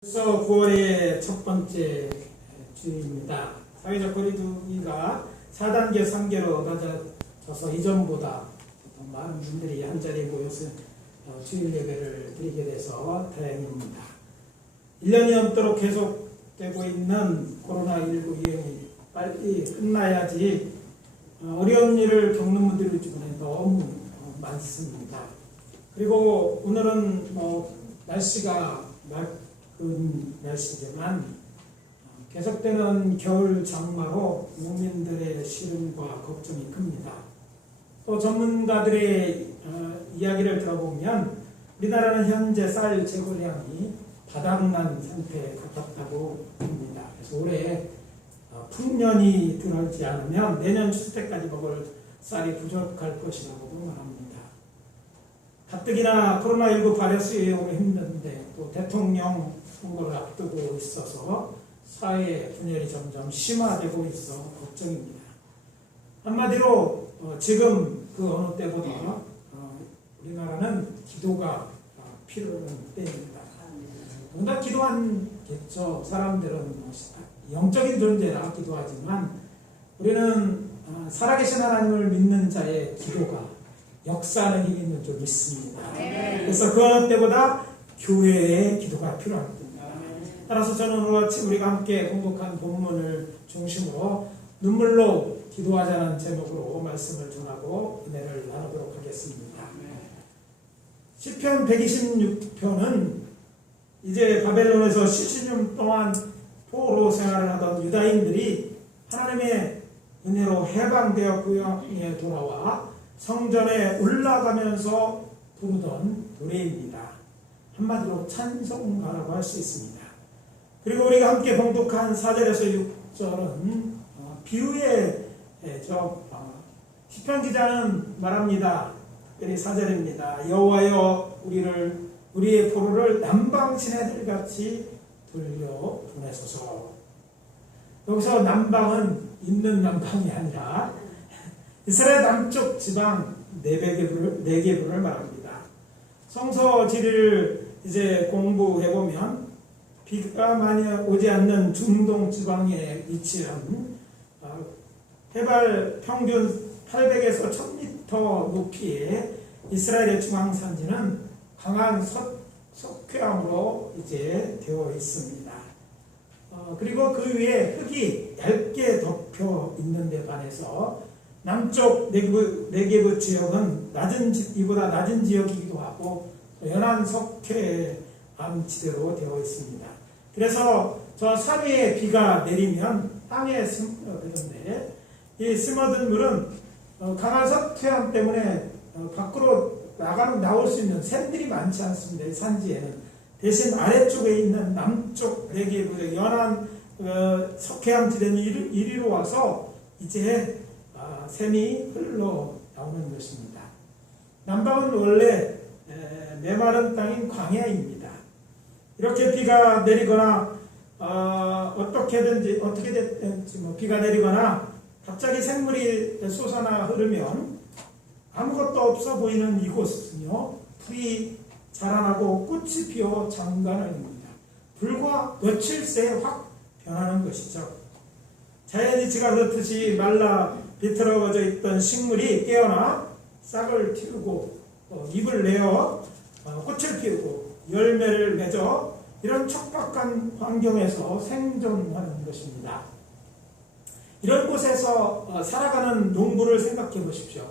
벌써 9월의 첫 번째 주입니다. 사회적 거리두기가 4단계, 3개로 낮아져서 이전보다 더 많은 분들이 한자리에 모여서 주일 예배를 드리게 돼서 다행입니다. 1년이 넘도록 계속되고 있는 코로나19 유행이 빨리 끝나야지 어려운 일을 겪는 분들이 주변에 너무 많습니다. 그리고 오늘은 날씨가 맑은 날씨지만 계속되는 겨울 장마로 농민들의 시름과 걱정이 큽니다. 또 전문가들의 이야기를 들어보면 우리나라는 현재 쌀 재고량이 바닥난 상태에 가깝다고 합니다. 그래서 올해 풍년이 들어오지 않으면 내년 추수 때까지 먹을 쌀이 부족할 것이라고 말합니다. 가뜩이나 코로나19 바이러스 유행으로 힘든데 또 대통령 선거를 앞두고 있어서 사회 분열이 점점 심화되고 있어 걱정입니다. 한마디로 지금 그 어느 때보다 우리나라는 기도가 필요한 때입니다. 뭔가 기도하겠죠. 사람들은 영적인 존재라 기도하지만 우리는 살아계신 하나님을 믿는 자의 기도가 역사하는 힘이 있는 줄 믿습니다. 그래서 그 어느 때보다 교회의 기도가 필요합니다. 따라서 저는 오늘 아침 우리가 함께 공독한 본문을 중심으로 눈물로 기도하자는 제목으로 말씀을 전하고 은혜를 나누도록 하겠습니다. 시편 126편은 이제 바벨론에서 70년 동안 포로 생활을 하던 유다인들이 하나님의 은혜로 해방되어 고향에 돌아와 성전에 올라가면서 부르던 노래입니다. 한마디로 찬송가라고 할 수 있습니다. 그리고 우리가 함께 봉독한 4절에서 6절은 비유의 시편 기자는 말합니다. 특별히 4절입니다. 여호와여 우리의 포로를 남방 시내들 같이 돌려보내소서. 여기서 남방은 있는 남방이 아니라 이스라엘 남쪽 지방 네게브를 말합니다. 성서지를 이제 공부해보면 비가 많이 오지 않는 중동 지방에 위치한 해발 평균 800에서 1000m 높이의 이스라엘의 중앙산지는 강한 석회암으로 이제 되어 있습니다. 그리고 그 위에 흙이 얇게 덮여 있는 데 반해서 남쪽 네게브 지역은 이보다 낮은 지역이기도 하고 연한 석회암 지대로 되어 있습니다. 그래서 저 산 위에 비가 내리면 땅에 스며드는데 이 스며든 물은 강한 석회암 때문에 밖으로 나올 수 있는 샘들이 많지 않습니다. 이 산지에는. 대신 아래쪽에 있는 남쪽 네게브의 연한 석회암 지대는 이리로 와서 이제 샘이 흘러 나오는 것입니다. 남방은 원래 메마른 땅인 광야입니다. 이렇게 비가 내리거나 어떻게 됐든지 비가 내리거나 갑자기 샘물이 솟아나 흐르면 아무것도 없어 보이는 이곳은요, 풀이 자라나고 꽃이 피어 장관입니다. 불과 며칠 새에 확 변하는 것이죠. 자연이치가 그렇듯이 말라 비틀어져 있던 식물이 깨어나 싹을 틔우고 잎을 내어 꽃을 피우고 열매를 맺어 이런 척박한 환경에서 생존하는 것입니다. 이런 곳에서 살아가는 농부를 생각해 보십시오.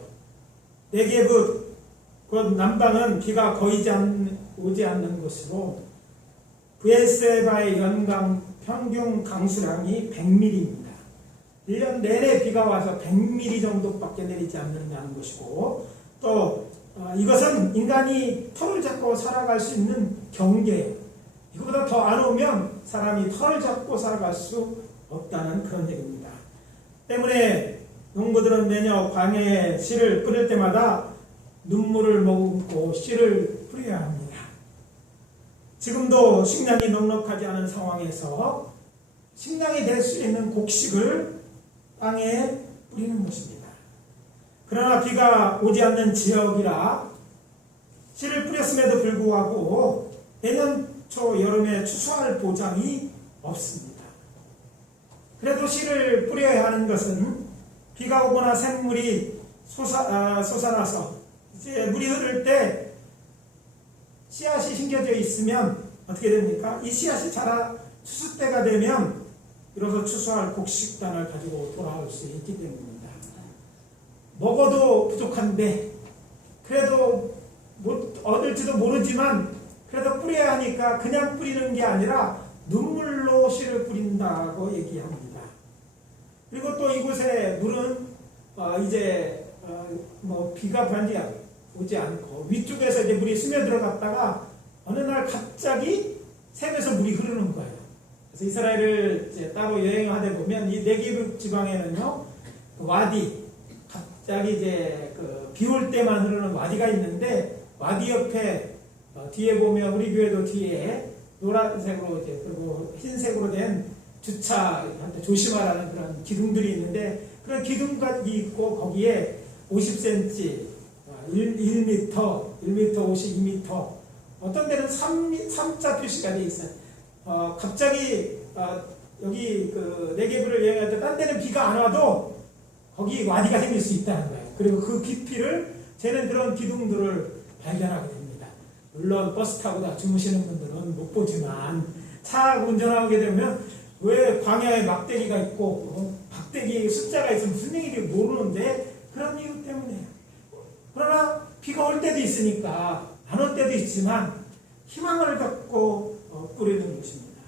네게브, 곧 남방은 비가 거의 오지 않는 곳으로 브에르세바의 연강 평균 강수량이 100mm입니다. 1년 내내 비가 와서 100mm 정도밖에 내리지 않는다는 것이고, 또 이것은 인간이 털을 잡고 살아갈 수 있는 경계예요. 이거보다 더 안 오면 사람이 털을 잡고 살아갈 수 없다는 그런 얘기입니다. 때문에 농부들은 매년 광야에 씨를 뿌릴 때마다 눈물을 머금고 씨를 뿌려야 합니다. 지금도 식량이 넉넉하지 않은 상황에서 식량이 될 수 있는 곡식을 땅에 뿌리는 것입니다. 그러나 비가 오지 않는 지역이라 씨를 뿌렸음에도 불구하고 내년 초 여름에 추수할 보장이 없습니다. 그래도 씨를 뿌려야 하는 것은 비가 오거나 샘물이 솟아나서 이제 물이 흐를 때 씨앗이 심겨져 있으면 어떻게 됩니까? 이 씨앗이 자라 추수 때가 되면 비로소 추수할 곡식단을 가지고 돌아올 수 있기 때문입니다. 먹어도 부족한데 그래도 못 얻을지도 모르지만 그래도 뿌려야 하니까 그냥 뿌리는 게 아니라 눈물로 씨를 뿌린다고 얘기합니다. 그리고 또 이곳에 물은 비가 반드시 오지 않고 위쪽에서 이제 물이 스며들어갔다가 어느 날 갑자기 샘에서 물이 흐르는 거예요. 그래서 이스라엘을 이제 따로 여행하다 보면 이 네게브 지방에는요 와디, 갑자기 이제 비 올 때만 흐르는 와디가 있는데 와디 옆에 뒤에 보면 우리 교회도 뒤에 노란색으로 이제 그리고 흰색으로 된 주차한테 조심하라는 그런 기둥들이 있는데 그런 기둥까지 있고 거기에 50cm, 1m, 1m 50, 2m 어떤 데는 3자 표시가 돼 있어요. 갑자기 여기 그 네게브를 여행할 때 딴 데는 비가 안 와도 거기 와디가 생길 수 있다는 거예요. 그리고 그 깊이를 재는 그런 기둥들을 발견하게 됩니다. 물론 버스 타고 다 주무시는 분들은 못 보지만 차 운전하게 되면 왜 광야에 막대기가 있고 막대기에 숫자가 있으면 무슨 얘기인지 모르는데 그런 이유 때문에요. 그러나 비가 올 때도 있으니까 안 올 때도 있지만 희망을 갖고 뿌리는 것입니다.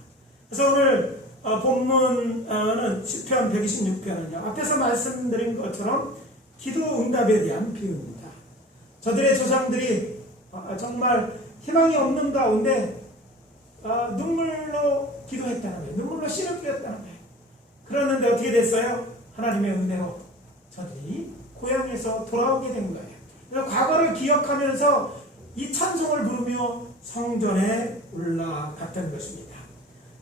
그래서 오늘 본문은 시편 126편은요. 앞에서 말씀드린 것처럼 기도 응답에 대한 비유입니다. 저들의 조상들이 정말 희망이 없는 가운데 눈물로 기도했다는 거예요. 눈물로 씨를 뿌렸다는 거예요. 그러는데 어떻게 됐어요? 하나님의 은혜로 저들이 고향에서 돌아오게 된 거예요. 그래서 과거를 기억하면서 이 찬송을 부르며 성전에 올라갔던 것입니다.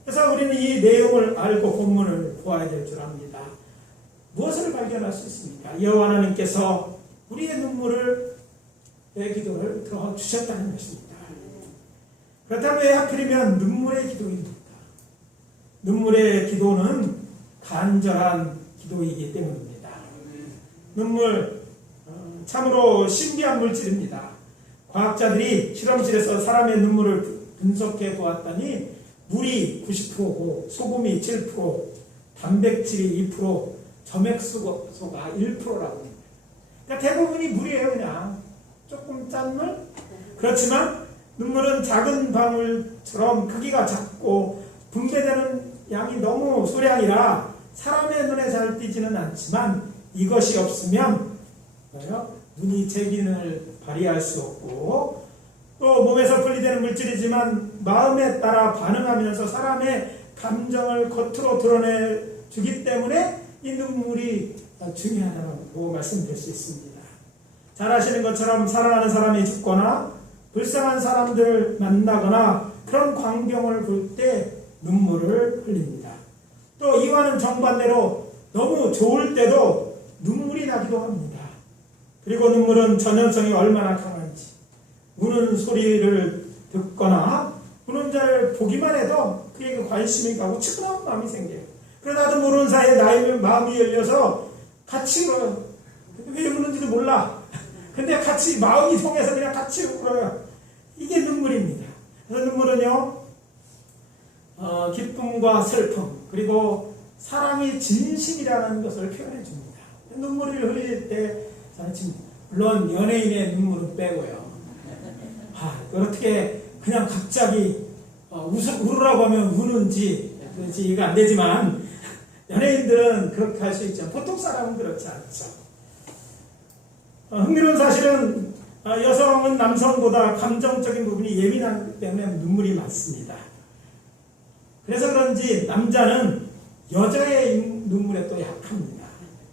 그래서 우리는 이 내용을 알고 본문을 보아야 될 줄 압니다. 무엇을 발견할 수 있습니까? 여호와 하나님께서 우리의 내 기도를 들어주셨다는 것입니다. 그렇다면 왜 하필이면 눈물의 기도입니까? 눈물의 기도는 간절한 기도이기 때문입니다. 눈물, 참으로 신비한 물질입니다. 과학자들이 실험실에서 사람의 눈물을 분석해 보았더니 물이 90%고 소금이 7%, 단백질이 2%, 점액수소가 1%라고 합니다. 그러니까 대부분이 물이에요. 그냥 조금 짠 물? 그렇지만 눈물은 작은 방울처럼 크기가 작고 분배되는 양이 너무 소량이라 사람의 눈에 잘 띄지는 않지만 이것이 없으면 눈이 제 기능을 발휘할 수 없고 또 몸에서 분리되는 물질이지만 마음에 따라 반응하면서 사람의 감정을 겉으로 드러내주기 때문에 이 눈물이 중요하다고 말씀드릴 수 있습니다. 잘 아시는 것처럼 사랑하는 사람이 죽거나 불쌍한 사람들 만나거나 그런 광경을 볼 때 눈물을 흘립니다. 또 이와는 정반대로 너무 좋을 때도 눈물이 나기도 합니다. 그리고 눈물은 전염성이 얼마나 강한지 우는 소리를 듣거나 우는 자를 보기만 해도 그에게 관심이 가고 측은한 마음이 생겨요. 그러다도 모르는 사이에 나의 마음이 열려서 같이 울어요. 왜 우는지도 몰라. 근데 같이 마음이 통해서 그냥 같이 울어요. 이게 눈물입니다. 그래서 눈물은요 기쁨과 슬픔 그리고 사랑의 진심이라는 것을 표현해 줍니다. 눈물을 흘릴 때 저는 지금 물론 연예인의 눈물은 빼고요. 어떻게 그냥 갑자기 울으라고 하면 우는지 이해가 안 되지만 연예인들은 그렇게 할 수 있죠. 보통 사람은 그렇지 않죠. 흥미로운 사실은 여성은 남성보다 감정적인 부분이 예민하기 때문에 눈물이 많습니다. 그래서 그런지 남자는 여자의 눈물에 또 약합니다.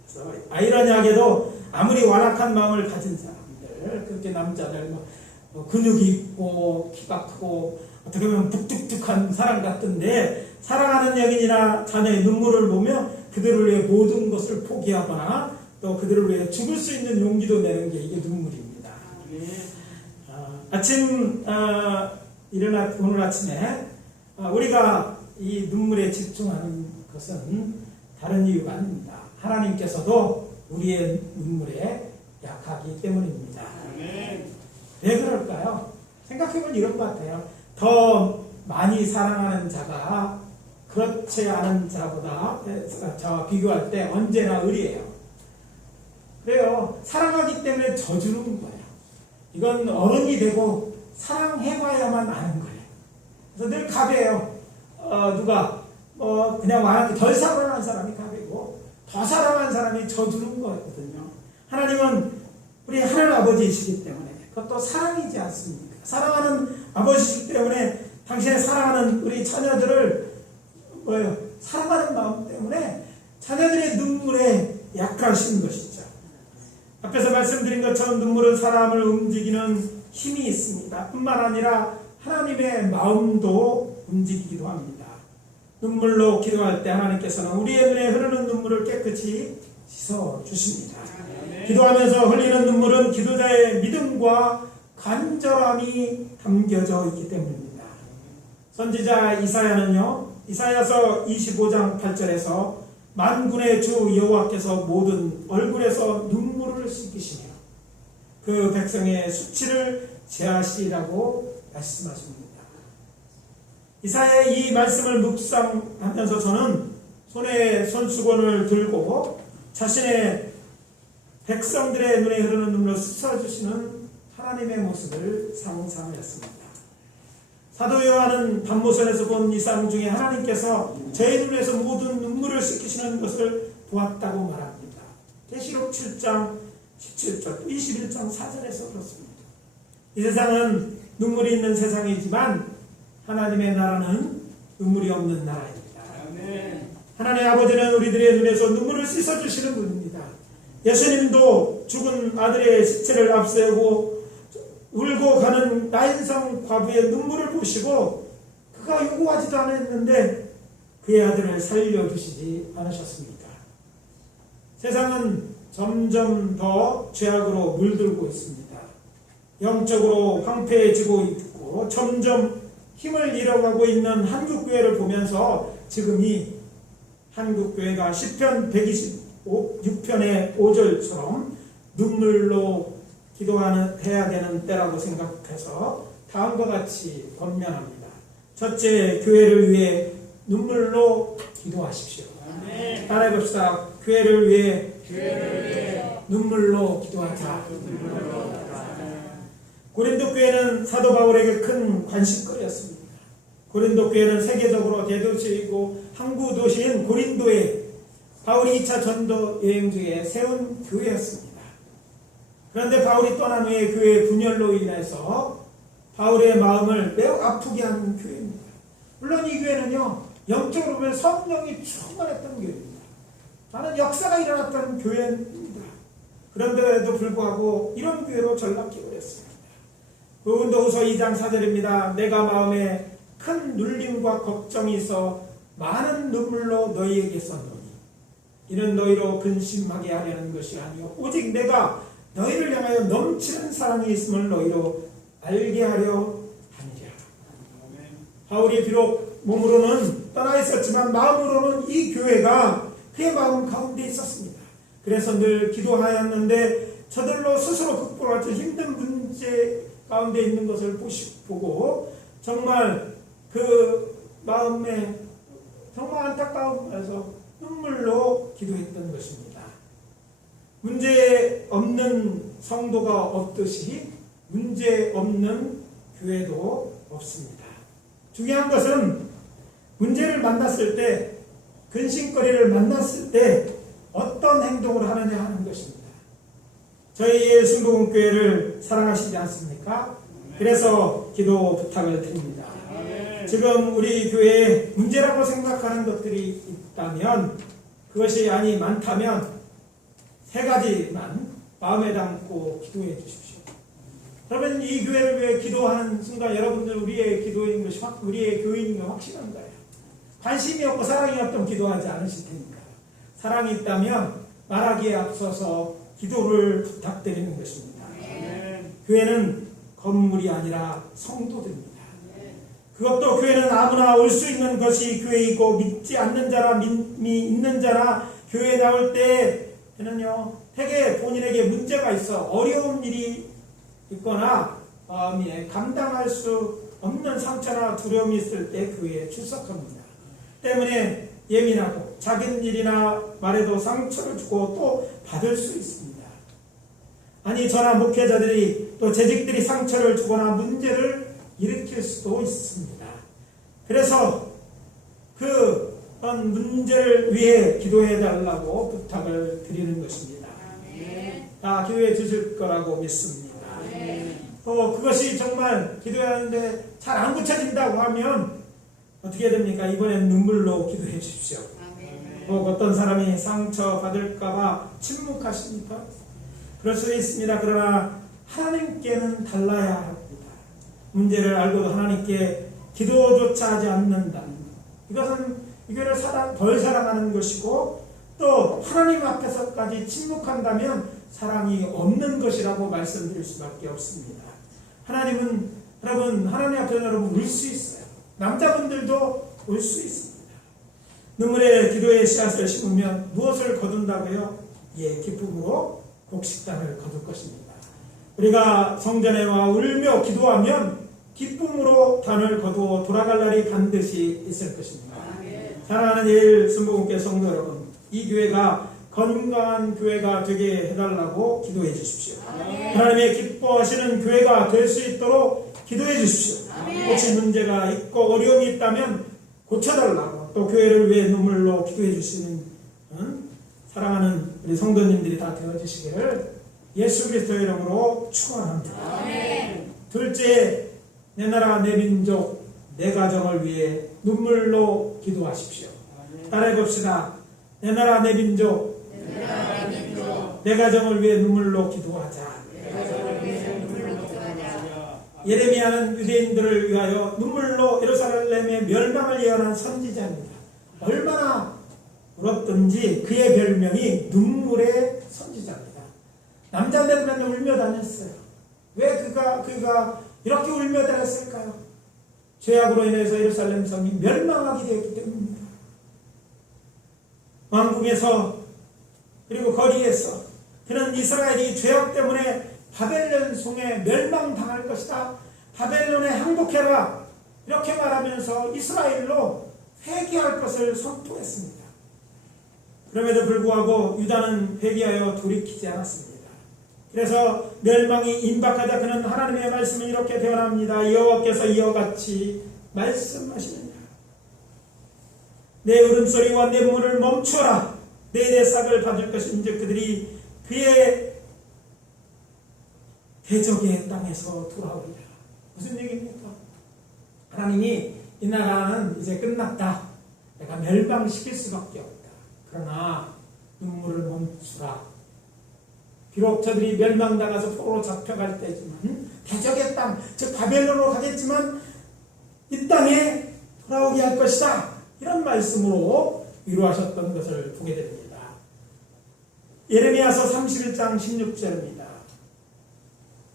그래서 아이러니하게도 아무리 완악한 마음을 가진 사람들, 그렇게 남자들 근육이 있고 키가 크고 어떻게 보면 북뚝뚝한 사람 같던데 사랑하는 여인이나 자녀의 눈물을 보며 그들을 위해 모든 것을 포기하거나 또 그들을 위해 죽을 수 있는 용기도 내는 게 이게 눈물입니다. 아침 오늘 아침에 우리가 이 눈물에 집중하는 것은 다른 이유가 아닙니다. 하나님께서도 우리의 눈물에 약하기 때문입니다. 왜 그럴까요? 생각해보면 이런 것 같아요. 더 많이 사랑하는 자가 그렇지 않은 자보다 저와 비교할 때 언제나 의리해요. 그래요. 사랑하기 때문에 져주는 거예요. 이건 어른이 되고 사랑해봐야만 아는 거예요. 그래서 늘 갑이에요. 누가 그냥 말하기 덜 사랑한 사람이 갑이고 더 사랑한 사람이 져주는 거거든요. 하나님은 우리 하나님 아버지이시기 때문에 그것도 사랑이지 않습니까? 사랑하는 아버지이기 때문에 당신의 사랑하는 우리 자녀들을 사랑하는 마음 때문에 자녀들의 눈물에 약하신 것이죠. 앞에서 말씀드린 것처럼 눈물은 사람을 움직이는 힘이 있습니다. 뿐만 아니라 하나님의 마음도 움직이기도 합니다. 눈물로 기도할 때 하나님께서는 우리의 눈에 흐르는 눈물을 깨끗이 씻어주십니다. 기도하면서 흘리는 눈물은 기도자의 믿음과 간절함이 담겨져 있기 때문입니다. 선지자 이사야는요, 이사야서 25장 8절에서 만군의 주 여호와께서 모든 얼굴에서 눈물을 씻기시며 그 백성의 수치를 제하시라고 말씀하십니다. 이사야의 이 말씀을 묵상하면서 저는 손에 손수건을 들고 자신의 백성들의 눈에 흐르는 눈물을 씻어주시는 하나님의 모습을 상상했습니다. 사도 요한은 밤모선에서 본 이상 중에 하나님께서 제 눈에서 모든 눈물을 씻기시는 것을 보았다고 말합니다. 계시록 7장 17절, 21장 4절에서 그렇습니다. 이 세상은 눈물이 있는 세상이지만 하나님의 나라는 눈물이 없는 나라입니다. 하나님의 아버지는 우리들의 눈에서 눈물을 씻어주시는 분입니다. 예수님도 죽은 아들의 시체를 앞세우고 울고 가는 나인성 과부의 눈물을 보시고 그가 요구하지도 않았는데 그의 아들을 살려주시지 않으셨습니다. 세상은 점점 더 죄악으로 물들고 있습니다. 영적으로 황폐해지고 있고 점점 힘을 잃어가고 있는 한국교회를 보면서 지금 이 한국교회가 시편 126편의 5절처럼 눈물로 기도해야 되는 때라고 생각해서 다음과 같이 권면합니다. 첫째, 교회를 위해 눈물로 기도하십시오. 따라해봅시다. 교회를 위해 눈물로 기도하자. 고린도 교회는 사도 바울에게 큰 관심거리였습니다. 고린도 교회는 세계적으로 대도시이고 항구 도시인 고린도에 바울이 2차 전도 여행 중에 세운 교회였습니다. 그런데 바울이 떠난 후에 교회의 분열로 인해서 바울의 마음을 매우 아프게 하는 교회입니다. 물론 이 교회는요, 영적으로 보면 성령이 충만했던 교회입니다. 많은 역사가 일어났던 교회입니다. 그런데도 불구하고 이런 교회로 전락기로 했습니다. 고린도후서 2장 4절입니다. 내가 마음에 큰 눌림과 걱정이 있어 많은 눈물로 너희에게 썼노니 이는 너희로 근심하게 하려는 것이 아니요 오직 내가 너희를 향하여 넘치는 사랑이 있음을 너희로 알게 하려 하니라. 바울이 비록 몸으로는 떠나 있었지만 마음으로는 이 교회가 그의 마음 가운데 있었습니다. 그래서 늘 기도하였는데 저들로 스스로 극복할 수 힘든 문제 가운데 있는 것을 보고 정말 그 마음에 정말 안타까움에서 눈물로 기도했던 것입니다. 문제 없는 성도가 없듯이 문제 없는 교회도 없습니다. 중요한 것은 문제를 만났을 때, 근심거리를 만났을 때 어떤 행동을 하느냐 하는 것입니다. 저희의 순복음교회를 사랑하시지 않습니까? 그래서 기도 부탁을 드립니다. 지금 우리 교회에 문제라고 생각하는 것들이 있다면, 그것이 아니 많다면 3가지만 마음에 담고 기도해 주십시오. 그러면 이 교회를 위해 기도하는 순간 여러분들 우리의 기도인 것이 우리의 교인인 거 확실한 거예요. 관심이 없고 사랑이 없다면 기도하지 않으실 테니까. 사랑이 있다면 말하기에 앞서서 기도를 부탁드리는 것입니다. 교회는 건물이 아니라 성도들입니다. 그것도 교회는 아무나 올 수 있는 것이 교회이고 믿지 않는 자나 믿음이 있는 자나 교회에 나올 때에는요 되게 본인에게 문제가 있어 어려운 일이 있거나 마음에 감당할 수 없는 상처나 두려움이 있을 때 교회에 출석합니다. 때문에 예민하고 작은 일이나 말에도 상처를 주고 또 받을 수 있습니다. 아니 저나 목회자들이 또 재직들이 상처를 주거나 문제를 일으킬 수도 있습니다. 그래서 그런 문제를 위해 기도해 달라고 부탁을 드리는 것입니다. 다 기도해 주실 거라고 믿습니다. 또 그것이 정말 기도하는데 잘 안 고쳐진다고 하면 어떻게 됩니까? 이번엔 눈물로 기도해 주십시오. 어떤 사람이 상처 받을까봐 침묵하십니까? 그럴 수도 있습니다. 그러나 하나님께는 달라야 합니다. 문제를 알고도 하나님께 기도조차 하지 않는다. 이것은 이 교회를 덜 사랑하는 것이고 또 하나님 앞에서까지 침묵한다면 사랑이 없는 것이라고 말씀드릴 수밖에 없습니다. 하나님은 여러분 하나님 앞에 여러분 울 수 있어요. 남자분들도 울 수 있습니다. 눈물의 기도의 씨앗을 심으면 무엇을 거둔다고요? 예, 기쁨으로 곡식단을 거둘 것입니다. 우리가 성전에 와 울며 기도하면 기쁨으로 단을 거두어 돌아갈 날이 반드시 있을 것입니다. 사랑하는 예일 순복음교회 성도 여러분, 이 교회가 건강한 교회가 되게 해달라고 기도해 주십시오. 하나님의 기뻐하시는 교회가 될 수 있도록 기도해 주십시오. 혹시 문제가 있고 어려움이 있다면 고쳐달라고 또 교회를 위해 눈물로 기도해 주시는 사랑하는 우리 성도님들이 다 되어주시기를 예수 그리스도의 이름으로 축원합니다. 둘째, 내 나라 내 민족 내 가정을 위해 눈물로 기도하십시오. 따라해 봅시다. 내 나라 내 민족 내 가정을 위해 눈물로 기도하자. 예레미야는 유대인들을 위하여 눈물로 예루살렘의 멸망을 예언한 선지자입니다. 얼마나 울었든지 그의 별명이 눈물의 선지자입니다. 남자들은 맨날 울며 다녔어요. 왜 그가 이렇게 울며 다녔을까요? 죄악으로 인해서 예루살렘 성이 멸망하게 되었기 때문입니다. 왕궁에서 그리고 거리에서 그는 이스라엘이 죄악 때문에 바벨론 성에 멸망당할 것이다. 바벨론에 항복해라. 이렇게 말하면서 이스라엘로 회개할 것을 선포했습니다. 그럼에도 불구하고 유다는 회개하여 돌이키지 않았습니다. 그래서 멸망이 임박하자 그는 하나님의 말씀을 이렇게 대언합니다. 여호와께서 이와 같이 말씀하시느냐. 내 울음소리와 내 눈물을 멈춰라. 내 삭을 받을 것인즉 그들이 그의 대적의 땅에서 돌아오리라. 무슨 얘기입니까? 하나님이 이 나라는 이제 끝났다. 내가 멸망시킬 수밖에 없다. 그러나 눈물을 멈추라. 비록 저들이 멸망당해서 포로로 잡혀갈 때지만 대적의 땅, 즉 바벨론으로 가겠지만 이 땅에 돌아오게 할 것이다. 이런 말씀으로 위로하셨던 것을 보게 됩니다. 예레미야서 31장 16절입니다.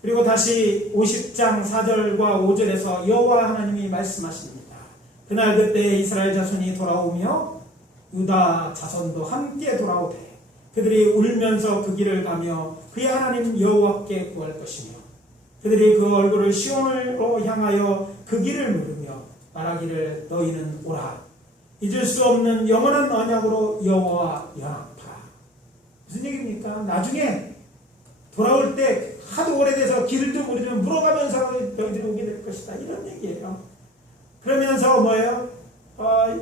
그리고 다시 50장 4절과 5절에서 여호와 하나님이 말씀하십니다. 그날 그때 이스라엘 자손이 돌아오며 유다 자손도 함께 돌아오되 그들이 울면서 그 길을 가며 그의 하나님 여호와께 구할 것이며 그들이 그 얼굴을 시온으로 향하여 그 길을 물으며 말하기를 너희는 오라. 잊을 수 없는 영원한 언약으로 여호와 연합하라. 무슨 얘기입니까? 나중에 돌아올 때 하도 오래돼서 길도 모르지만 물어가면서 너희들이 오게 될 것이다. 이런 얘기예요. 그러면서 뭐예요?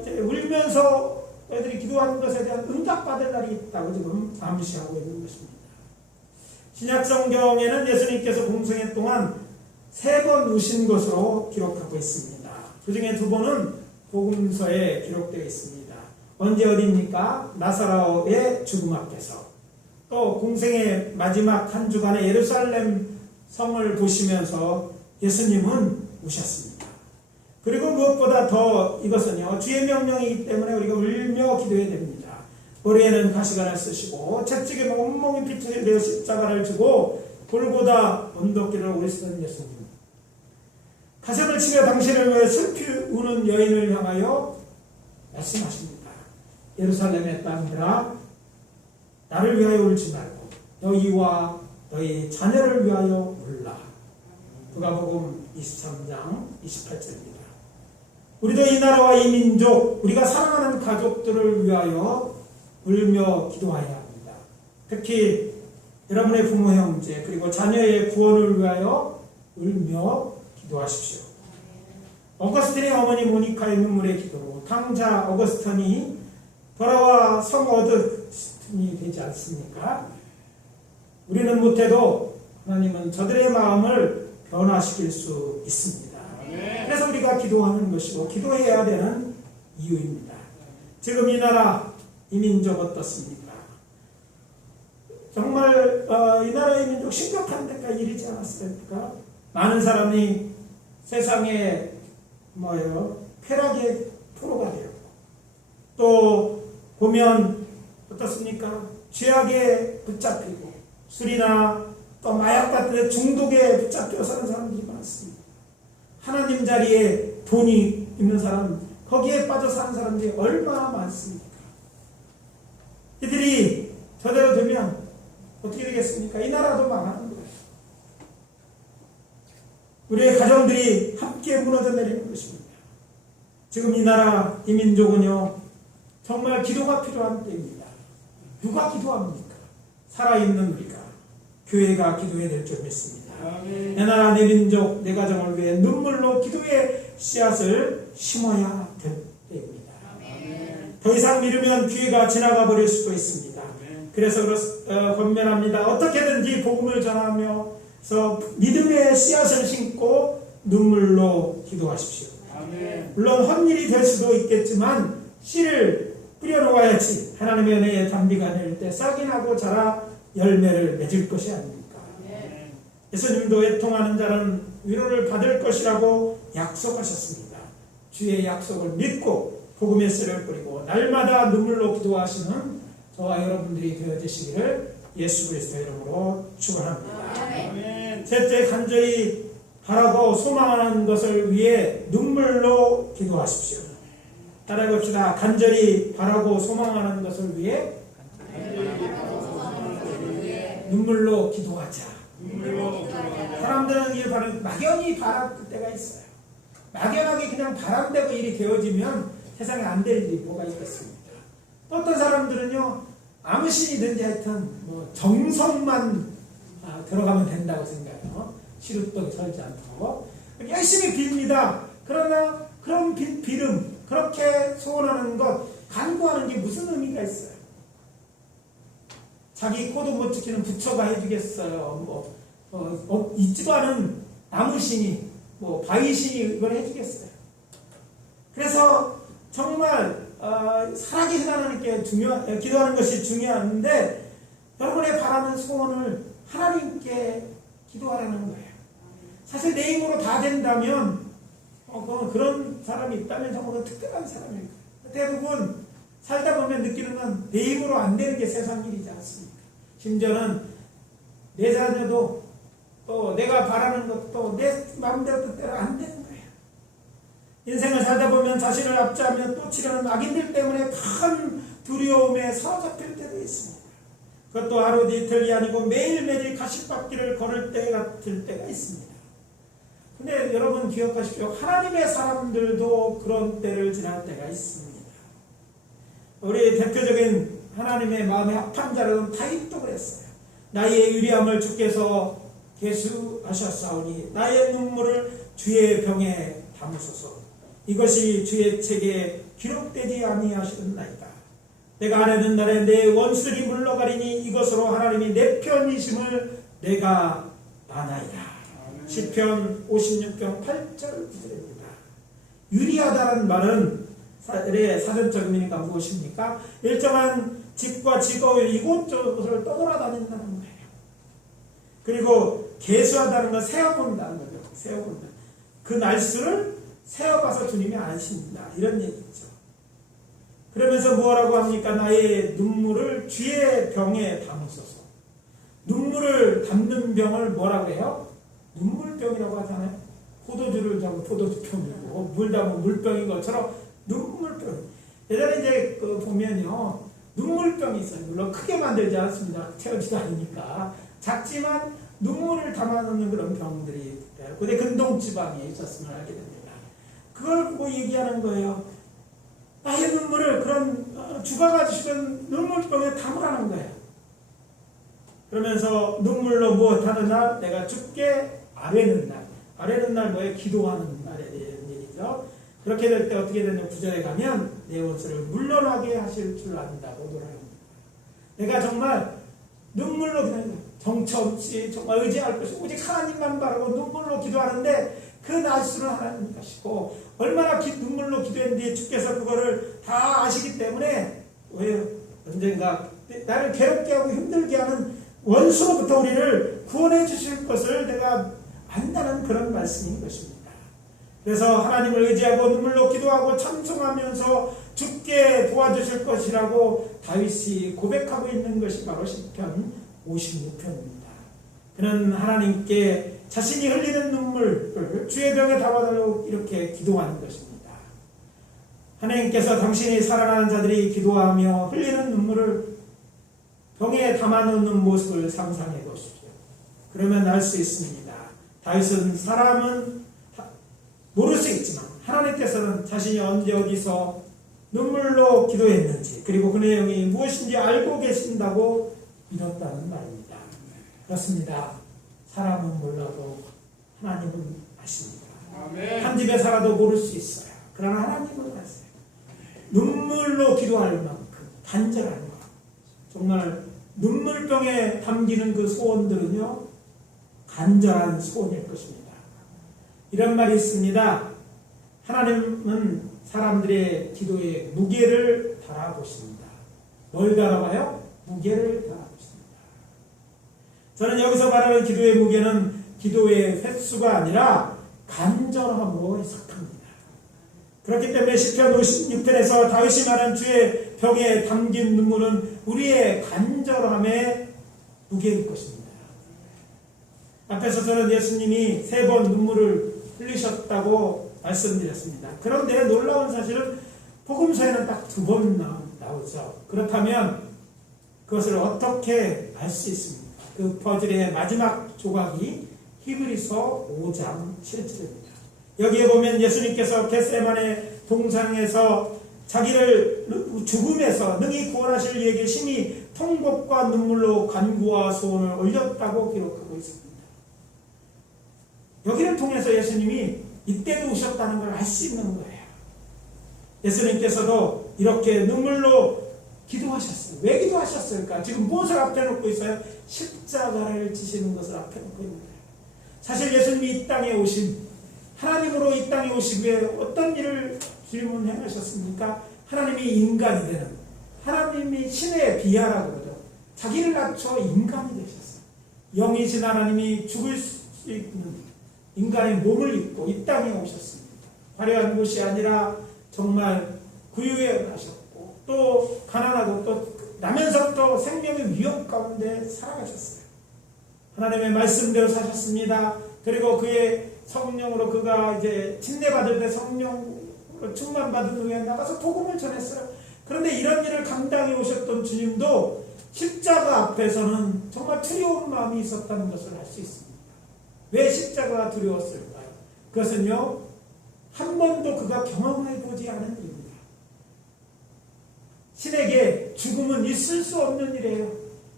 이제 울면서 너희들이 기도하는 것에 대한 응답받을 날이 있다고 지금 암시하고 있는 것입니다. 신약 성경에는 예수님께서 공생애 동안 3번 우신 것으로 기록하고 있습니다. 그 중에 2번은 복음서에 기록되어 있습니다. 언제 어디입니까? 나사로의 죽음 앞에서. 또 공생의 마지막 한 주간에 예루살렘 성을 보시면서 예수님은 우셨습니다. 그리고 무엇보다 더 이것은요, 주의 명령이기 때문에 우리가 울며 기도해야 됩니다. 머리에는 가시관을 쓰시고 채찍에 온몸이 피투성이 되어 십자가를 지고 골고다 언덕길을 오르시던 예수님. 가슴을 치며 당신을 위해 슬피 우는 여인을 향하여 말씀하십니다. 예루살렘의 딸들아, 나를 위하여 울지 말고 너희와 너희 자녀를 위하여 울라. 누가복음 23장 28절입니다. 우리도 이 나라와 이 민족, 우리가 사랑하는 가족들을 위하여 울며 기도해야 합니다. 특히 여러분의 부모, 형제, 그리고 자녀의 구원을 위하여 울며 기도하십시오. 어거스틴의 어머니 모니카의 눈물의 기도로 탕자 어거스틴이 돌아와 성 어거스틴이 되지 않습니까? 우리는 못해도 하나님은 저들의 마음을 변화시킬 수 있습니다. 그래서 우리가 기도하는 것이고 기도해야 되는 이유입니다. 지금 이 나라, 이 민족 어떻습니까? 정말 이 나라의 민족 심각한 데가 이르지 않았습니까? 많은 사람이 세상에 쾌락의 포로가 되었고, 또 보면 어떻습니까? 죄악에 붙잡히고 술이나 또 마약 같은 데 중독에 붙잡혀 사는 사람들이 많습니다. 하나님 자리에 돈이 있는 사람, 거기에 빠져 사는 사람들이 얼마나 많습니까? 이들이 저대로 되면 어떻게 되겠습니까? 이 나라도 망하는 거예요. 우리의 가정들이 함께 무너져 내리는 것입니다. 지금 이 나라, 이 민족은요, 정말 기도가 필요한 때입니다. 누가 기도합니까? 살아있는 우리가, 교회가 기도해야 될 줄 믿습니다. 내 나라, 내 민족, 내 가정을 위해 눈물로 기도의 씨앗을 심어야 될 때입니다. 더 이상 미루면 기회가 지나가 버릴 수도 있습니다. 그래서 권면합니다. 어떻게든지 복음을 전하면서 믿음의 씨앗을 심고 눈물로 기도하십시오. 물론 헛일이 될 수도 있겠지만 씨를 뿌려놓아야지 하나님의 은혜의 단비가 낼 때 싹이 나고 자라 열매를 맺을 것이 아닙니까? 예수님도 애통하는 자는 위로를 받을 것이라고 약속하셨습니다. 주의 약속을 믿고 복음의 씨를 뿌리고 날마다 눈물로 기도하시는 저와 여러분들이 되어지시기를 예수 그리스도의 이름으로 축원합니다. 셋째, 간절히 바라고 소망하는 것을 위해 눈물로 기도하십시오. 따라해 봅시다. 간절히 바라고 소망하는 것을 위해 눈물로 기도하자. 사람들은 이게 바로 막연히 바랄 때가 있어요. 막연하게 그냥 바람대고 일이 되어지면 세상에 안 될 일이 뭐가 있겠습니까? 또 어떤 사람들은요, 아무 신이든지 하여튼 정성만 들어가면 된다고 생각해요. 시루떡이 설지 않고 열심히 빕니다. 그러나 그런 비름, 그렇게 소원하는 것, 간구하는 게 무슨 의미가 있어요? 자기 코도 못 지키는 부처가 해주겠어요? 있지도 않은 나무신이, 바위신이 이걸 해주겠어요? 그래서 정말 살아계신 하나님께 기도하는 것이 중요한데, 여러분의 바라는 소원을 하나님께 기도하라는 거예요. 사실 내 힘으로 다 된다면 그런 사람이 있다면 정말 특별한 사람일 거예요. 대부분 살다 보면 느끼는 건 내 힘으로 안 되는 게 세상 일이지 않습니까? 심지어는 내 자녀도 또 내가 바라는 것도 내 마음대로 뜻대로 안 되는 거예요. 인생을 살다 보면 자신을 압제하며 또 치려는 악인들 때문에 큰 두려움에 사로잡힐 때도 있습니다. 그것도 하루 이틀이 아니고 매일매일 가시밭길을 걸을 때 같을 때가 있습니다. 근데 여러분 기억하십시오. 하나님의 사람들도 그런 때를 지날 때가 있습니다. 우리 대표적인 하나님의 마음에 합한 자로는 다윗도 그랬어요. 나의 유리함을 주께서 계수하셨사오니 나의 눈물을 주의 병에 담으소서. 이것이 주의 책에 기록되지 아니하시었나이다. 내가 아뢰는 날에 내 원수들이 물러가리니 이것으로 하나님이 내 편이심을 내가 아나이다. 시편 56편 8절 9절입니다. 유리하다는 말은 사전적 의미가 무엇입니까? 일정한 집과 직업을 이곳저곳을 떠돌아다닌다는 거예요. 그리고 계수하다는 건 세어본다는 거죠. 세어본다. 그 날수를 세어봐서 주님이 아신다. 이런 얘기죠. 그러면서 뭐라고 합니까? 나의 눈물을 주의 병에 담으소서. 눈물을 담는 병을 뭐라고 해요? 눈물병이라고 하잖아요. 포도주를 잡으면 포도주병이고 물 담으면 물병인 것처럼 눈물병. 예전에 이제 보면요 눈물병이 있어요. 물론 크게 만들지 않습니다. 태어지도 않으니까 작지만 눈물을 담아놓는 그런 병들이 근데 근동지방에 있었음을 알게 됩니다. 그걸 보고 얘기하는 거예요. 나의 눈물을 그런 주가 가지시던 눈물병에 담으라는 거예요. 그러면서 눈물로 무엇하는 날 내가 죽게 아뢰는 날. 아뢰는 날 뭐예요? 기도하는 날에 대한 얘기죠. 그렇게 될 때 어떻게 되냐 9절에 가면 내 옷을 물러나게 하실 줄 안다고 노래합니다. 내가 정말 눈물로 그냥 정처 없이 정말 의지할 것이 오직 하나님만 바라고 눈물로 기도하는데 그 날수는 하나님 것이고 얼마나 눈물로 기도했는데 주께서 그거를 다 아시기 때문에 왜 언젠가 나를 괴롭게 하고 힘들게 하는 원수로부터 우리를 구원해 주실 것을 내가 안다는 그런 말씀인 것입니다. 그래서 하나님을 의지하고 눈물로 기도하고 찬송하면서 주께 도와주실 것이라고 다윗이 고백하고 있는 것이 바로 시편 56편입니다. 그는 하나님께 자신이 흘리는 눈물을 주의 병에 담아달라고 이렇게 기도하는 것입니다. 하나님께서 당신이 사랑하는 자들이 기도하며 흘리는 눈물을 병에 담아놓는 모습을 상상해 보십시오. 그러면 알 수 있습니다. 다윗은 사람은 모를 수 있지만 하나님께서는 자신이 언제 어디서 눈물로 기도했는지 그리고 그 내용이 무엇인지 알고 계신다고 믿었다는 말입니다. 그렇습니다. 사람은 몰라도 하나님은 아십니다. 아멘. 한 집에 살아도 모를 수 있어요. 그러나 하나님은 아세요. 눈물로 기도할 만큼 간절한 것 정말 눈물병에 담기는 그 소원들은요 간절한 소원일 것입니다. 이런 말이 있습니다. 하나님은 사람들의 기도에 무게를 달아보십니다. 뭘 달아봐요? 무게를 달아보십니다. 저는 여기서 말하는 기도의 무게는 기도의 횟수가 아니라 간절함으로 해석합니다. 그렇기 때문에 시편 56편에서 다윗이 말한 주의 벽에 담긴 눈물은 우리의 간절함의 무게일 것입니다. 앞에서 저는 예수님이 3번 눈물을 흘리셨다고 말씀드렸습니다. 그런데 놀라운 사실은 복음서에는 딱 2번 나오죠. 그렇다면 그것을 어떻게 알 수 있습니까? 그 퍼즐의 마지막 조각이 히브리서 5장 7절입니다. 여기에 보면 예수님께서 겟세마네 동상에서 자기를 죽음에서 능히 구원하실 이에게 심히 통곡과 눈물로 간구와 소원을 올렸다고 기록하고 있습니다. 여기를 통해서 예수님이 이때도 오셨다는 걸 알 수 있는 거예요. 예수님께서도 이렇게 눈물로 기도하셨어요. 왜 기도하셨을까? 지금 무엇을 앞에 놓고 있어요? 십자가를 지시는 것을 앞에 놓고 있는 거예요. 사실 예수님이 이 땅에 하나님으로 이 땅에 오신 후에 어떤 일을 주님은 행하셨습니까? 하나님이 인간이 되는, 하나님이 신의 비하라고 그러죠. 자기를 낮춰 인간이 되셨어요. 영이신 하나님이 죽을 수 있는 인간의 몸을 입고 이 땅에 오셨습니다. 화려한 곳이 아니라 정말 구유에 가셨고 또 가난하고 또 나면서 또 생명의 위협 가운데 살아가셨어요. 하나님의 말씀대로 사셨습니다. 그리고 그의 성령으로 그가 이제 침례받을 때 성령으로 충만받은 후에 나가서 복음을 전했어요. 그런데 이런 일을 감당해 오셨던 주님도 십자가 앞에서는 정말 두려운 마음이 있었다는 것을 알 수 있습니다. 왜 십자가가 두려웠을까요? 그것은요, 한 번도 그가 경험해 보지 않은 일입니다. 신에게 죽음은 있을 수 없는 일이에요.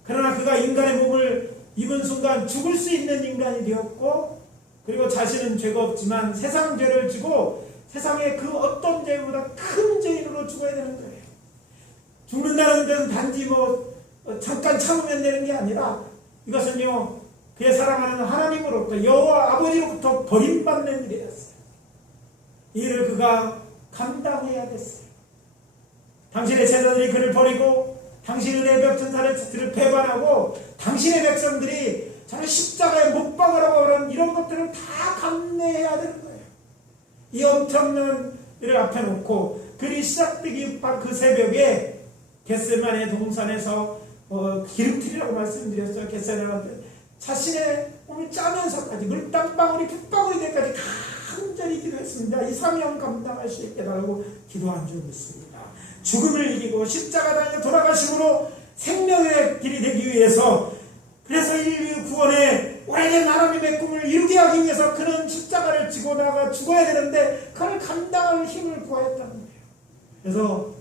그러나 그가 인간의 몸을 입은 순간 죽을 수 있는 인간이 되었고, 그리고 자신은 죄가 없지만 세상 죄를 지고 세상의 그 어떤 죄보다 큰 죄인으로 죽어야 되는 거예요. 죽는다는 것은 단지 잠깐 참으면 되는 게 아니라 이것은요, 그의 사랑하는 하나님으로부터 여호와 아버지로부터 버림받는 일이었어요. 이 일을 그가 감당해야 됐어요. 당신의 제자들이 그를 버리고 당신의 내벽천사를 그를 배반하고 당신의 백성들이 저를 십자가에 못 박으라고 하는 이런 것들을 다 감내해야 되는 거예요. 이 엄청난 일을 앞에 놓고 그리 시작되기 그 새벽에 겟세마네 동산에서 기름틀이라고 말씀드렸어요. 겟세마네 자신의 몸을 짜면서까지 물땀방울이 붓방울이 되기까지 간절히 기도했습니다. 이 사명 감당할 수 있게 달라고 기도한 줄 믿습니다. 죽음을 이기고 십자가 달려 돌아가심으로 생명의 길이 되기 위해서, 그래서 인류 구원의 오래된 하나님의 꿈을 이루게 하기 위해서 그는 십자가를 지고 나가 죽어야 되는데 그걸 감당할 힘을 구하였다는 거예요. 그래서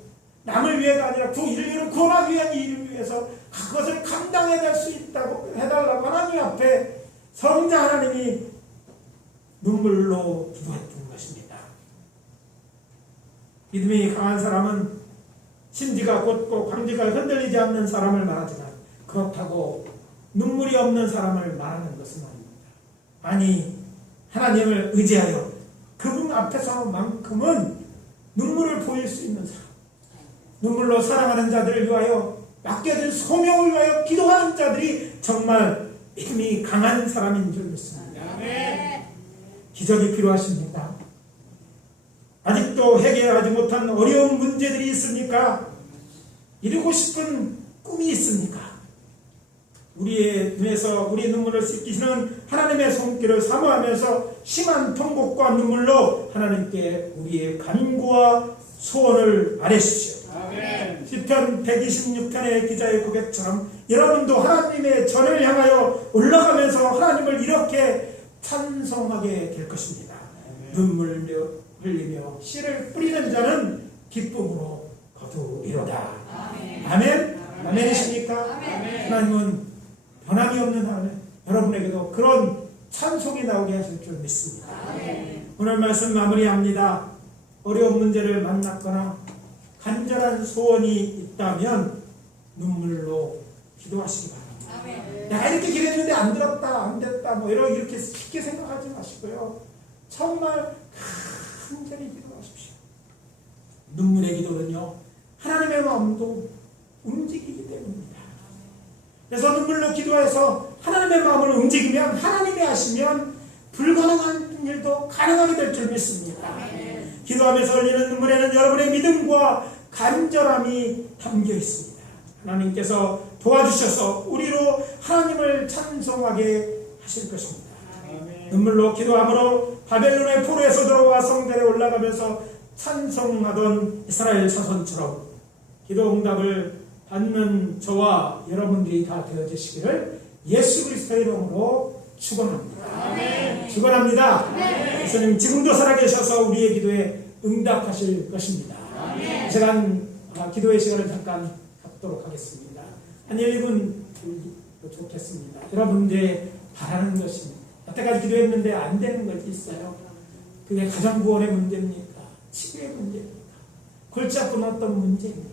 남을 위해가 아니라 인류를 구원하기 위한 일을 위해서 그것을 감당해낼 수 있다고 해달라고 하나님 앞에 성자 하나님이 눈물로 기도했던 것입니다. 믿음이 강한 사람은 심지가 곧고 광지가 흔들리지 않는 사람을 말하지만 그렇다고 눈물이 없는 사람을 말하는 것은 아닙니다. 아니, 하나님을 의지하여 그분 앞에서만큼은 눈물을 보일 수 있는 사람, 눈물로 사랑하는 자들을 위하여 맡겨진 소명을 위하여 기도하는 자들이 정말 믿음이 강한 사람인 줄 믿습니다. 기적이 필요하십니까? 아직도 해결하지 못한 어려운 문제들이 있습니까? 이루고 싶은 꿈이 있습니까? 우리의 눈에서 우리의 눈물을 씻기시는 하나님의 손길을 사모하면서 심한 통곡과 눈물로 하나님께 우리의 간구와 소원을 아뢰십시오. 시편 126편의 기자의 고백처럼 여러분도 하나님의 전을 향하여 올라가면서 하나님을 이렇게 찬송하게 될 것입니다. 눈물 흘리며 씨를 뿌리는 자는 기쁨으로 거두리로다. 아멘. 아멘이십니까? 하나님은 변함이 없는 하나님, 여러분에게도 그런 찬송이 나오게 하실 줄 믿습니다. 오늘 말씀 마무리합니다. 어려운 문제를 만났거나 간절한 소원이 있다면 눈물로 기도하시기 바랍니다. 내가 이렇게 기도했는데 안 들었다, 안 됐다, 뭐 이렇게 쉽게 생각하지 마시고요. 정말 간절히 기도하십시오. 눈물의 기도는요, 하나님의 마음도 움직이기 때문입니다. 그래서 눈물로 기도해서 하나님의 마음을 움직이면, 하나님이 하시면 불가능한 일도 가능하게 될 줄 믿습니다. 기도하면서 흘리는 눈물에는 여러분의 믿음과 간절함이 담겨 있습니다. 하나님께서 도와주셔서 우리로 하나님을 찬송하게 하실 것입니다. 눈물로 기도함으로 바벨론의 포로에서 들어와 성전에 올라가면서 찬송하던 이스라엘 자손처럼 기도 응답을 받는 저와 여러분들이 다 되어주시기를 예수 그리스도의 이름으로 축원합니다. 축원합니다. 예수님 지금도 살아계셔서 우리의 기도에 응답하실 것입니다. 이 시간 기도의 시간을 잠깐 갖도록 하겠습니다. 한 1분 좋겠습니다. 여러분들의 바라는 것입니다. 여태까지 기도했는데 안 되는 것이 있어요. 그게 가정구원의 문제입니까? 치료의 문제입니까? 골치 아픈 어떤 문제입니까?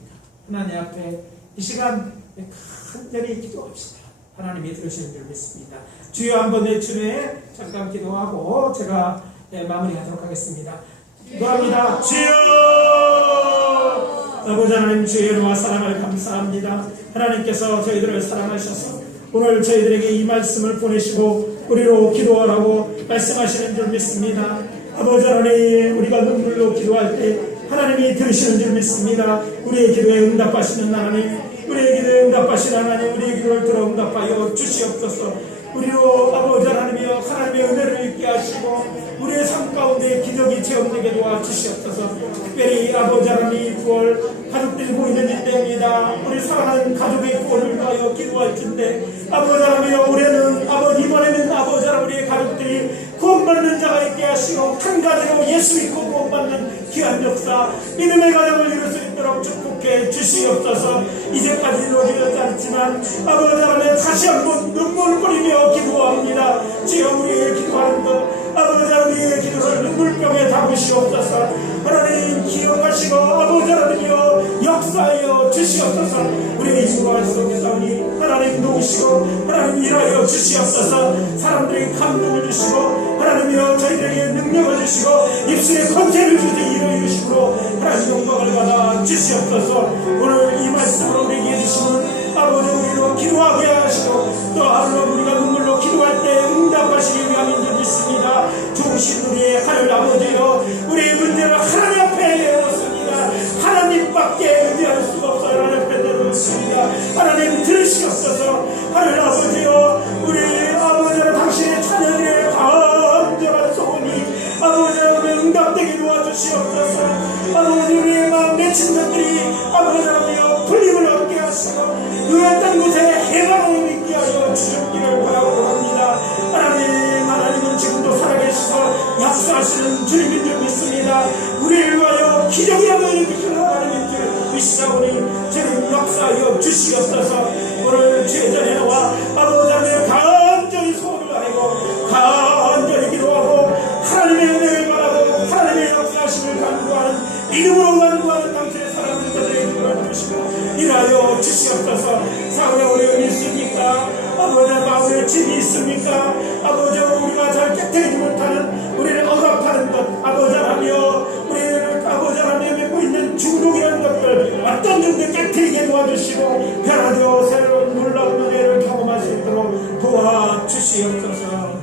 하나님 앞에 이 시간 간절히 기도합시다. 하나님이 들으시는 줄 믿습니다. 주여 한번 내주에 잠깐 기도하고 제가 마무리하도록 하겠습니다. 기도합니다. 주여! 아버지 하나님, 주의 은혜와 사랑을 감사합니다. 하나님께서 저희들을 사랑하셔서 오늘 저희들에게 이 말씀을 보내시고 우리로 기도하라고 말씀하시는 줄 믿습니다. 아버지 하나님, 우리가 눈물로 기도할 때 하나님이 들으시는 줄 믿습니다. 우리의 기도에 응답하시는 하나님, 우리의 기도에 응답하시는 하나님, 우리의 기도를 들어 응답하여 주시옵소서. 우리로 아버지 하나님이여 하나님의 은혜를 있게 하시고 우리의 삶 가운데 기적이 체험되게 도와주시옵소서. 특별히 아버지 하나님 9월 가족들이 모이는 일대입니다. 우리 사랑하는 가족의 구원을 위하여 기도할 텐데 아버지 하나님이여 올해는 이번에는 아버지 하나님 우리의 가족들이 구원받는 자가 있게 하시고 한 가지로 예수 믿고 구원받는 귀한 역사 믿음의 가정을 이룰 수 있도록 축복해 주시옵소서. 이제까지 이루어지지 않지만 아버지 하나님 다시 한번 눈물을 뿌리며 기도합니다. 주여 우리의 기도하는 것 아버지 하나님의 기도를 눈물병에 담으시옵소서. 하나님 기억하시고 아버지 하나님이여 역사하여 주시옵소서. 우리의 기도할 속에서니 하나님 도우시고 하나님 일하여 주시옵소서. 사람들에게 감동을 주시고 하나님이여 저희들에게 능력을 주시고 입술에 권세를 주시 이루어 주시고 하나님 영광을 받아 주시옵소서. 오늘 이 말씀으로 우리에게 해주시는 아버지 우리로 기도하게 하시고 또 하루는 우리가 눈물로 기도할 때 응답하시기 위함인 줄 믿습니다. 좋으신 우리의 하늘 아버지여 우리의 문제를 하나님 앞에 내놓습니다. 하나님밖에 의지할 수가 없어요. 하나님 앞에 내놓습니다. 하나님 들으시옵소서. 하늘 아버지여 우리 아버지는 당신의 자녀들의 간절한 소원이 아버지 어려웠던 곳에 해방을 있게 하여 주셨기를 바라고 합니다. 하나님은 지금도 살아계셔서 역사하시는 주님인 줄 믿습니다. 우리를 위하여 기적이라도 일으키시는 하나님인 줄 믿사오니 주님 역사하여 주시옵소서. 오늘 주의 나와 아버지 하나님의 간절히 소원을 다하고 간절히 기도하고 하나님의 은혜를 바라고 하나님의 역사하심을 간구하는 이름으로 간구하는 당신의 사랑하는 자들의 이름을 주시고 일하여 주시옵소서. 사울의 어려움이 있습니까? 아버지 마음에 짐이 있습니까? 아버지 우리가 잘 깨뜨리지 못하는 우리를 억압하는 것 아버지 하나며 우리를 아버지 하나며 맺고 있는 중독이라는 것들 어떤 중독 깨뜨리게 도와주시고 변화되어 새로운 놀라운 은혜를 경험할 수 있도록 도와주시옵소서.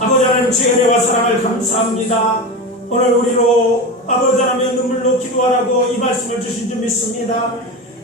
아버지 하나님 주의 은혜와 사랑을 감사합니다. 오늘 우리로 아버지 하나님 눈물로 기도하라고 이 말씀을 주신 줄 믿습니다.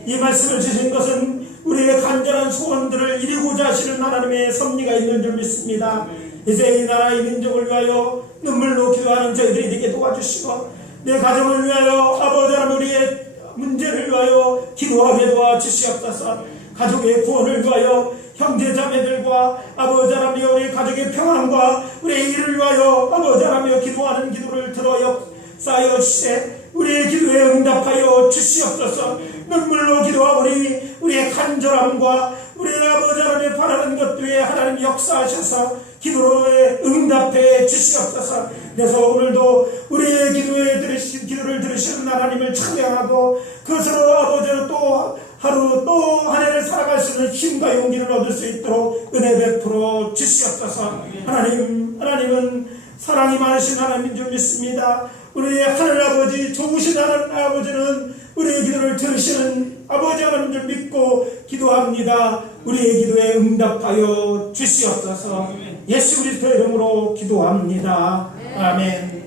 이 말씀을 주신 것은 우리의 간절한 소원들을 이루고자 하시는 하나님의 섭리가 있는 줄 믿습니다. 이제 이 나라 이 민족을 위하여 눈물로 기도하는 저희들이 되게 도와주시고 내 가정을 위하여 아버지 하나님 우리의 문제를 위하여 기도하게 도와주시옵소서. 가족의 구원을 위하여 형제자매들과 아버지 하나님 우리 가족의 평안과 우리의 일을 위하여 아버지 하나님 기도하는 기도를 들어 역사하여 주시되 우리의 기도에 응답하여 주시옵소서. 눈물로 기도하오니 우리의 간절함과 우리의 아버지 하나님 바라는 것들에 하나님 역사하셔서 기도에 응답해 주시옵소서. 그래서 오늘도 우리의 기도를 들으시는 하나님을 찬양하고 그것으로 아버지는 또 하루 또 한 해를 살아갈 수 있는 힘과 용기를 얻을 수 있도록 은혜 베풀어 주시옵소서. 하나님은 사랑이 많으신 하나님인 줄 믿습니다. 우리의 하늘 아버지 좋으신 하나님 아버지는 우리의 기도를 들으시는 아버지 하나님인 줄 믿고 기도합니다. 우리의 기도에 응답하여 주시옵소서. 예수 그리스도의 이름으로 기도합니다. 아멘.